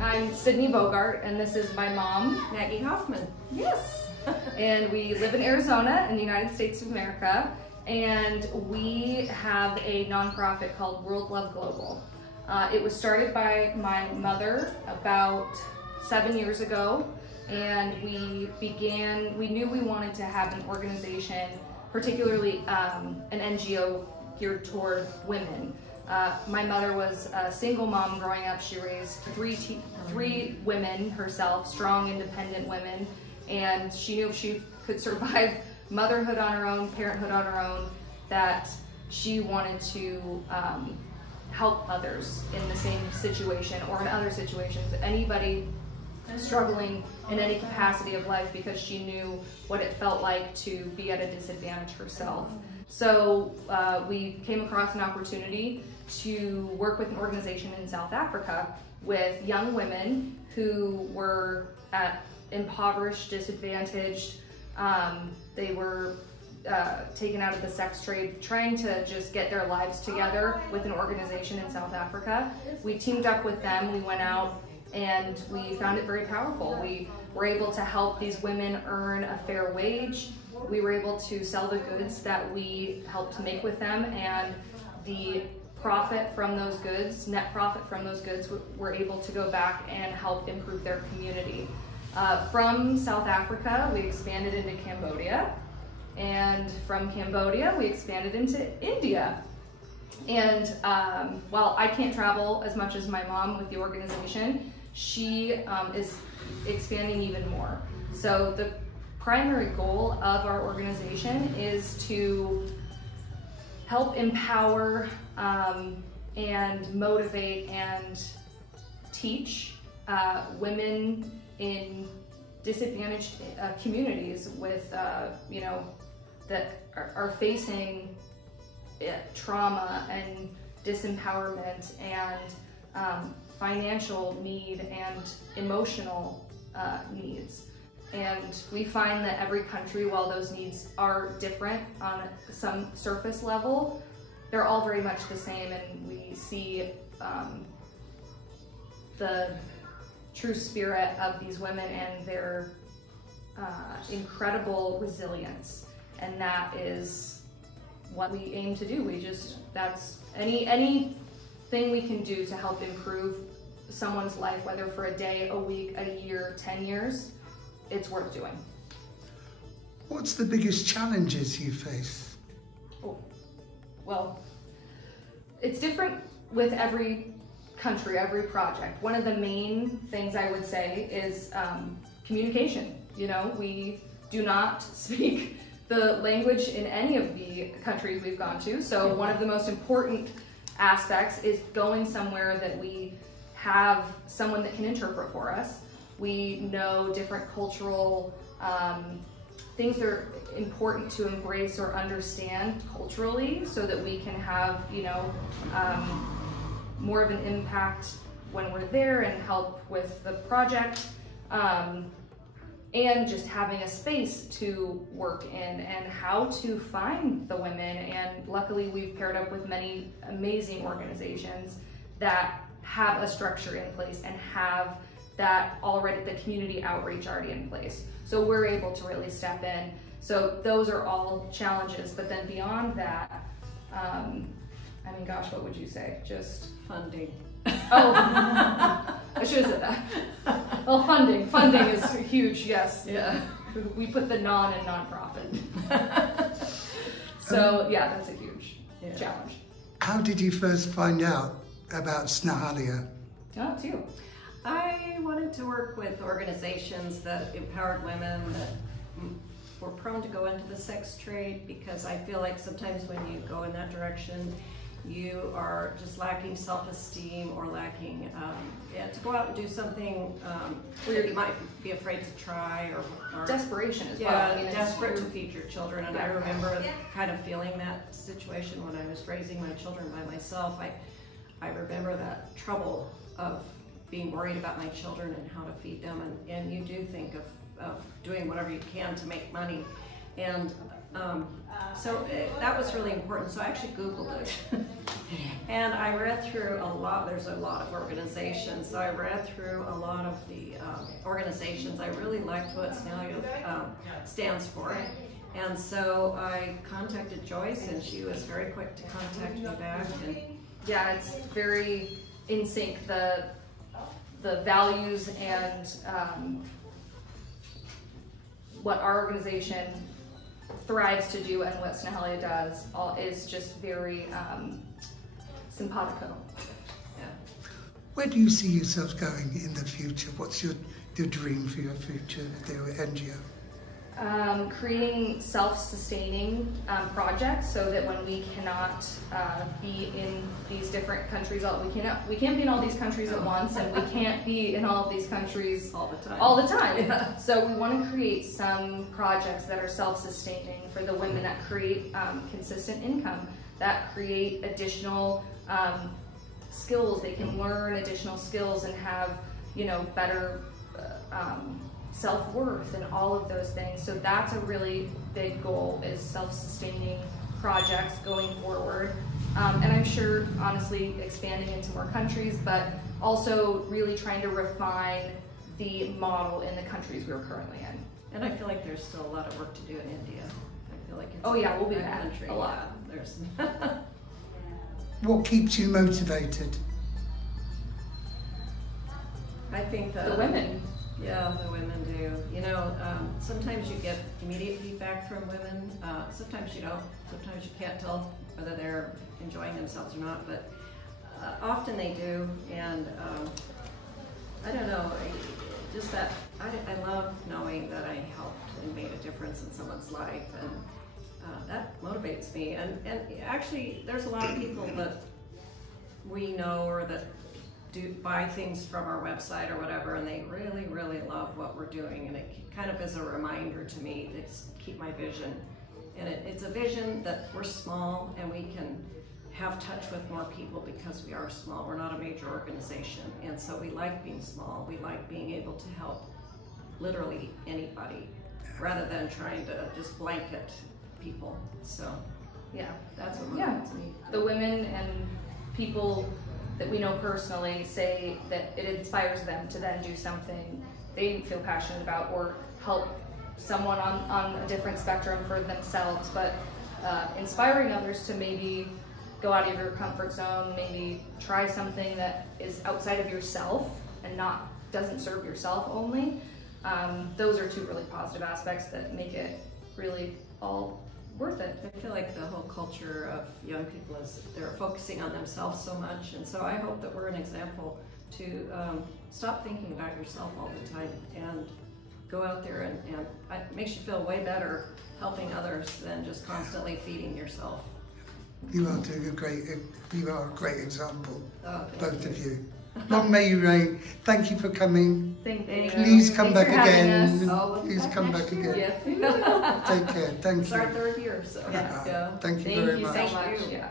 I'm Sydney Bogart, and this is my mom, Maggie Hoffman. Yes. And we live in Arizona in the United States of America, and we have a nonprofit called World Love Global. It was started by my mother about 7 years ago, and we knew we wanted to have an organization, particularly an NGO geared toward women. My mother was a single mom growing up. She raised three women herself, strong, independent women, and she knew if she could survive motherhood on her own, parenthood on her own, that she wanted to help others in the same situation or in other situations, anybody struggling in any capacity of life, because she knew what it felt like to be at a disadvantage herself. So we came across an opportunity to work with an organization in South Africa with young women who were impoverished, disadvantaged. They were taken out of the sex trade, trying to just get their lives together with an organization in South Africa. We teamed up with them, we went out, and we found it very powerful. We were able to help these women earn a fair wage. We were able to sell the goods that we helped make with them, and the profit from those goods, net profit from those goods, we're able to go back and help improve their community. From South Africa, we expanded into Cambodia, and from Cambodia, we expanded into India. And while I can't travel as much as my mom with the organization, she is expanding even more. So the primary goal of our organization is to help empower and motivate and teach women in disadvantaged communities with, that are facing trauma and disempowerment and financial need and emotional needs. And we find that every country, while those needs are different on some surface level, they're all very much the same, and we see the true spirit of these women and their incredible resilience. And that is what we aim to do. That's anything we can do to help improve someone's life, whether for a day, a week, a year, 10 years, it's worth doing. What's the biggest challenges you face? Oh, well, it's different with every country, every project. One of the main things I would say is communication. We do not speak the language in any of the countries we've gone to. So one of the most important aspects is going somewhere that we have someone that can interpret for us. We know different cultural things that are important to embrace or understand culturally, so that we can have, more of an impact when we're there and help with the project. And just having a space to work in and how to find the women. And luckily we've paired up with many amazing organizations that have a structure in place and have that already, the community outreach already in place. So we're able to really step in. So those are all challenges, but then beyond that, gosh, what would you say? Just funding. Oh, I should have said that. Well, funding is huge, yes. Yeah. We put the non in nonprofit. So yeah, that's a huge challenge. How did you first find out about Snehalaya? Oh, it's you. I wanted to work with organizations that empowered women that were prone to go into the sex trade, because I feel like sometimes when you go in that direction, you are just lacking self-esteem or lacking, to go out and do something where you might be afraid to try, or desperation as well. Yeah, desperate to feed your children. And I remember kind of feeling that situation when I was raising my children by myself. I remember that trouble of being worried about my children and how to feed them, and you do think of doing whatever you can to make money. And That was really important. So I actually Googled it. And I read through a lot, there's a lot of organizations. So I read through a lot of the organizations. I really liked what Snehalaya stands for. And so I contacted Joyce, and she was very quick to contact me back. And yeah, it's very in sync, the values and what our organization thrives to do and what Snehalaya does is just very simpatico. Yeah. Where do you see yourselves going in the future? What's your dream for your future with the NGO? Creating self-sustaining projects so that when we cannot be in these different countries, we can't be in all these countries at once, and we can't be in all of these countries all the time. All the time. Yeah. So we want to create some projects that are self-sustaining for the women, that create consistent income, that create additional skills. They can learn additional skills and have, better self-worth and all of those things. So that's a really big goal, is self-sustaining projects going forward. And I'm sure, honestly, expanding into more countries, but also really trying to refine the model in the countries we're currently in. And I feel like there's still a lot of work to do in India. I feel like it's we'll be a back country. a lot. Yeah, there's What keeps you motivated? I think The women. Yeah, the women do. Sometimes you get immediate feedback from women. Sometimes you don't. Sometimes you can't tell whether they're enjoying themselves or not, but often they do. And I don't know, just that I love knowing that I helped and made a difference in someone's life, and that motivates me. And actually, there's a lot of people that we know or that buy things from our website or whatever, and they really, really love what we're doing, and it kind of is a reminder to me to keep my vision. And it's a vision that we're small and we can have touch with more people because we are small. We're not a major organization, and so we like being small. We like being able to help literally anybody rather than trying to just blanket people. So Yeah. that's what motivates me. The women and people that we know personally say that it inspires them to then do something they feel passionate about or help someone on a different spectrum for themselves, but inspiring others to maybe go out of your comfort zone, maybe try something that is outside of yourself and doesn't serve yourself only. Those are two really positive aspects that make it really all worth it. I feel like the whole culture of young people is they're focusing on themselves so much, and so I hope that we're an example to stop thinking about yourself all the time and go out there, and it makes you feel way better helping others than just constantly feeding yourself. You are doing you are a great example, both you. of you. Long may you reign. Thank you for coming. Thank you. Please come Thanks back for having again. us. Oh, Please come back again. Yes. Take care. Thank It's you. our third year, so Yeah. yeah. Thank you Thank very you much. so Thank much. you. Yeah.